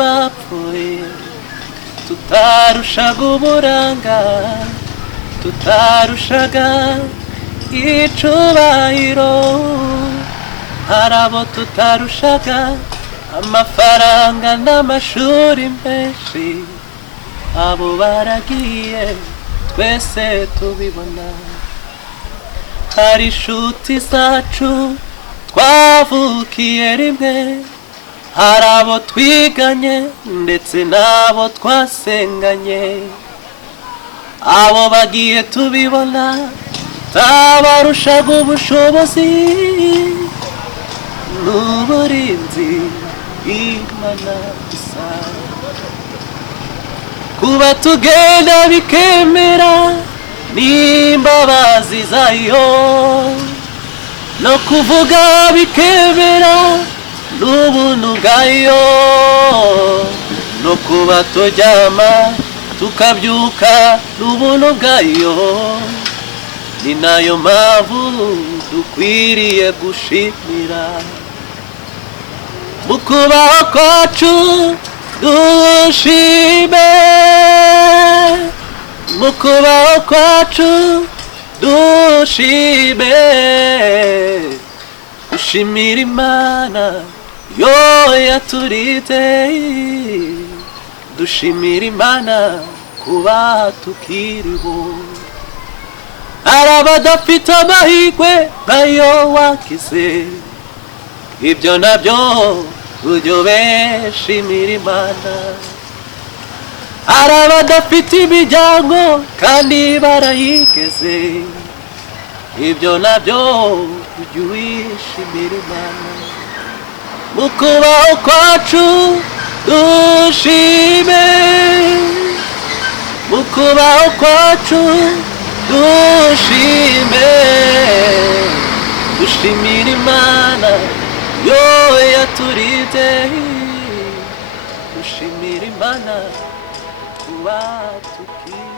bapfuye tutarushaga uburanga, tutarushaga icubahiro, hari abo tutarushaga amafaranga n'amashuri menshi, abo baragiye twese tubibona. Hari inshuti zacu twavukiye rimwe, hari abo twiganye ndetse n'abo twasenganye, abo bagiye tubibona tabarushaga ubushobozi n'uburinzi Imana gusa. Kuba tugenda bikemera n'imbabazi zayo, no kuvuga bikemera n'ubuntu bwayo, no kuba turyama tukabyuka n'ubuntu bwayo, ni nayo mpamvu dukwiriye gushimira. Mu kubaho kwacu dushime, mu kubaho kwacu dushime, dushimira Imana yo yaturinze, dushimira Imana kuba tukiriho. Hari abadafite amahirwe nkayo wagize, ibyo nabyo ujye ubishimira Imana. Hari abadafite imiryango kandi barayigeze, ibyo nabyo ujye ubishimira Imana. Mu kubaho kwacu dushime, mu kubaho kwacu dushime, dushimira Imana yo yaturinze, dushimira Imana kuba tukiriho.